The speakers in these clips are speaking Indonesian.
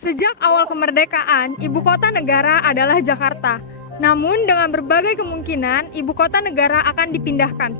Sejak awal kemerdekaan, ibu kota negara adalah Jakarta. Namun dengan berbagai kemungkinan, ibu kota negara akan dipindahkan.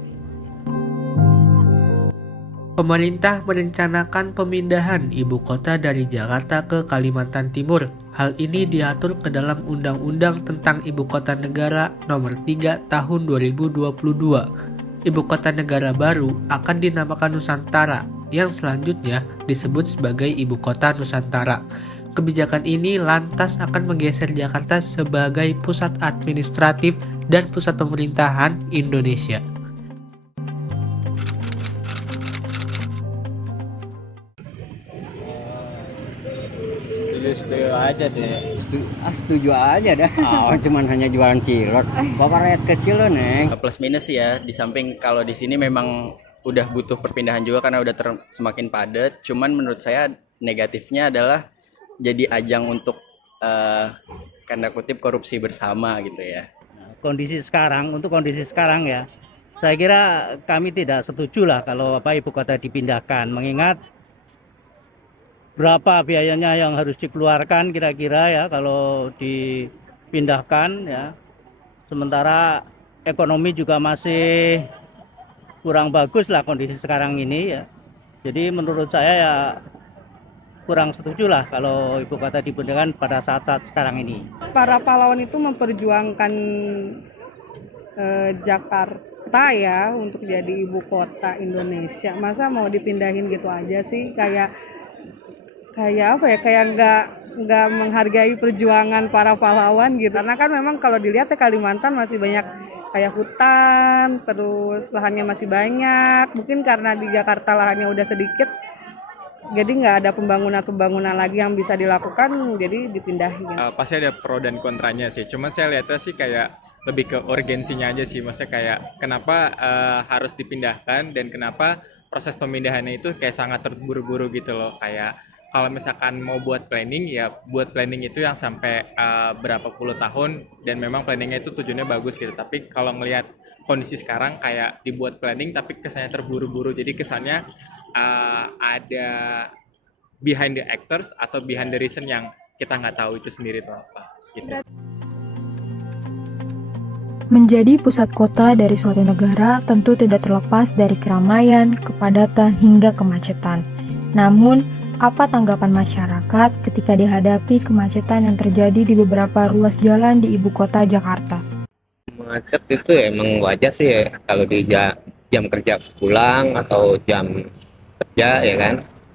Pemerintah merencanakan pemindahan ibu kota dari Jakarta ke Kalimantan Timur. Hal ini diatur ke dalam Undang-Undang tentang Ibu Kota Negara Nomor 3 Tahun 2022. Ibu kota negara baru akan dinamakan Nusantara, yang selanjutnya disebut sebagai Ibu Kota Nusantara. Kebijakan ini lantas akan menggeser Jakarta sebagai pusat administratif dan pusat pemerintahan Indonesia. Setuju aja sih. Setuju aja dah. Cuman hanya jualan cilok. Bapak rakyat kecil loh, Neng. Plus minus ya, di samping kalau di sini memang udah butuh perpindahan juga karena udah semakin padat. Cuman menurut saya negatifnya adalah jadi ajang untuk tanda kutip korupsi bersama gitu ya. Untuk kondisi sekarang ya, saya kira kami tidak setuju lah kalau ibu kota dipindahkan, mengingat berapa biayanya yang harus dikeluarkan kira-kira ya kalau dipindahkan ya. Sementara ekonomi juga masih kurang bagus lah kondisi sekarang ini ya. Jadi menurut saya ya kurang setuju lah kalau ibu kota dipindahkan pada saat-saat sekarang ini. Para pahlawan itu memperjuangkan Jakarta ya untuk jadi ibu kota Indonesia. Masa mau dipindahin gitu aja sih, kayak apa ya, kayak nggak menghargai perjuangan para pahlawan gitu. Karena kan memang kalau dilihat ya Kalimantan masih banyak kayak hutan, terus lahannya masih banyak. Mungkin karena di Jakarta lahannya udah sedikit, jadi nggak ada pembangunan lagi yang bisa dilakukan, jadi dipindahin. Pasti ada pro dan kontranya sih. Cuman saya lihatnya sih kayak lebih ke urgensinya aja sih. Maksudnya kayak kenapa harus dipindahkan dan kenapa proses pemindahannya itu kayak sangat terburu-buru gitu loh. Kayak kalau misalkan mau buat planning, ya buat planning itu yang sampai berapa puluh tahun dan memang planningnya itu tujuannya bagus gitu. Tapi kalau ngelihat kondisi sekarang kayak dibuat planning tapi kesannya terburu-buru. Jadi kesannya ada behind the actors atau behind the reason yang kita nggak tahu itu sendiri itu apa gitu. Menjadi pusat kota dari suatu negara tentu tidak terlepas dari keramaian, kepadatan, hingga kemacetan. Namun, apa tanggapan masyarakat ketika dihadapi kemacetan yang terjadi di beberapa ruas jalan di ibu kota Jakarta? Macet itu emang wajar sih ya, kalau di jam kerja pulang atau jam kerja ya kan,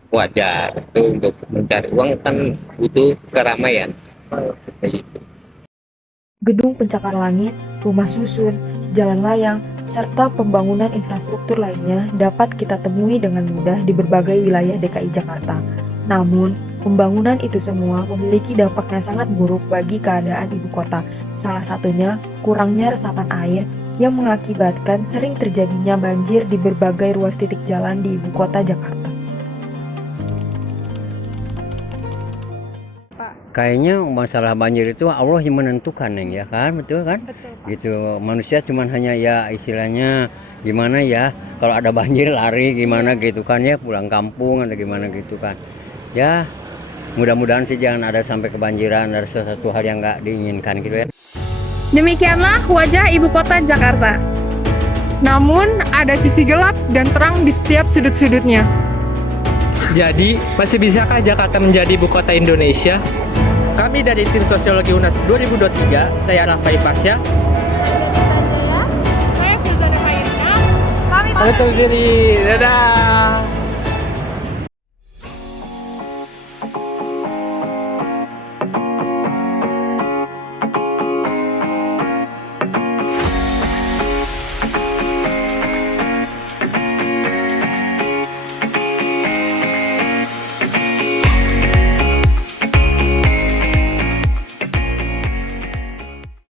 wajar. Itu untuk mencari uang kan butuh keramaian. Gedung pencakar langit, rumah susun, jalan layang, serta pembangunan infrastruktur lainnya dapat kita temui dengan mudah di berbagai wilayah DKI Jakarta. Namun, pembangunan itu semua memiliki dampak yang sangat buruk bagi keadaan ibu kota. Salah satunya, kurangnya resapan air yang mengakibatkan sering terjadinya banjir di berbagai ruas titik jalan di ibu kota Jakarta. Kayaknya masalah banjir itu Allah yang menentukan, Neng, ya kan, betul kan? Betul, Pak. Gitu, manusia cuman hanya ya istilahnya gimana ya, kalau ada banjir lari gimana gitu kan ya, pulang kampung atau gimana gitu kan. Ya, mudah-mudahan sih jangan ada sampai kebanjiran, ada sesuatu hal yang nggak diinginkan gitu ya. Demikianlah wajah ibu kota Jakarta. Namun, ada sisi gelap dan terang di setiap sudut-sudutnya. Jadi, masih bisakah Jakarta menjadi ibu kota Indonesia? Kami dari tim Sosiologi UNAS 2023, saya Rafai Fasya. Saya Filzana Khairina. Pamit undur diri. Dadah.